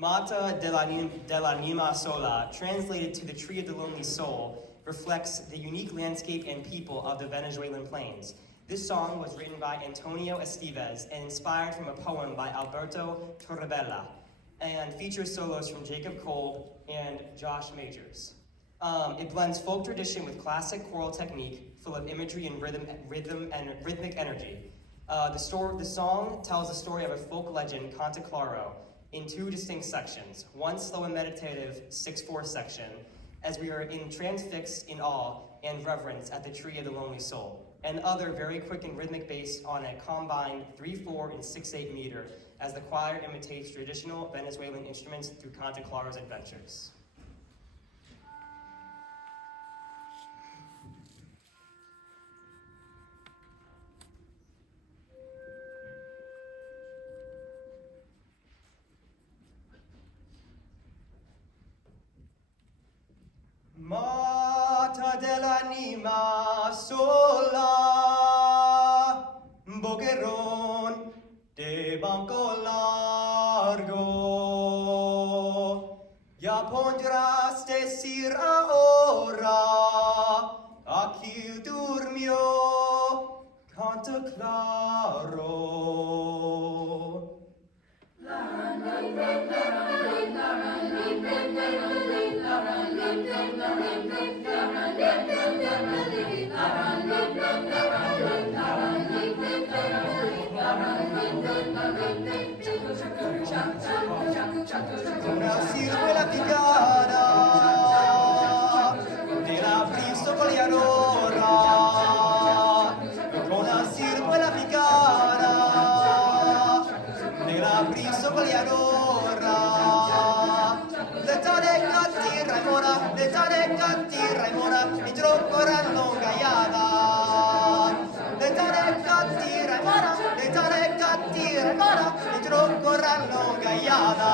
Mata de la Nima Sola, translated to the Tree of the Lonely Soul, reflects the unique landscape and people of the Venezuelan plains. This song was written by Antonio Esteves and inspired from a poem by Alberto Torrebella, and features solos from Jacob Kolb and Josh Majors. It blends folk tradition with classic choral technique, full of imagery and rhythmic energy. The song tells the story of a folk legend, Canta Claro, in two distinct sections, one slow and meditative 6/4 section, as we are transfixed in awe and reverence at the Tree of the Lonely Soul, and other very quick and rhythmic based on a combined 3/4 and 6/8 meter, as the choir imitates traditional Venezuelan instruments through Canta Claro's adventures. Mata dell'anima sola, boquerón de banco largo, ya pondrás decir ahora, aquí durmió, Canta Claro. Una ciruela picada de la brisa coleadora, una ciruela picada de la brisa coleadora. Letare catti Raimora, mi troccoranno gaiada. Letare catti Raimora, mi troccoranno gaiada.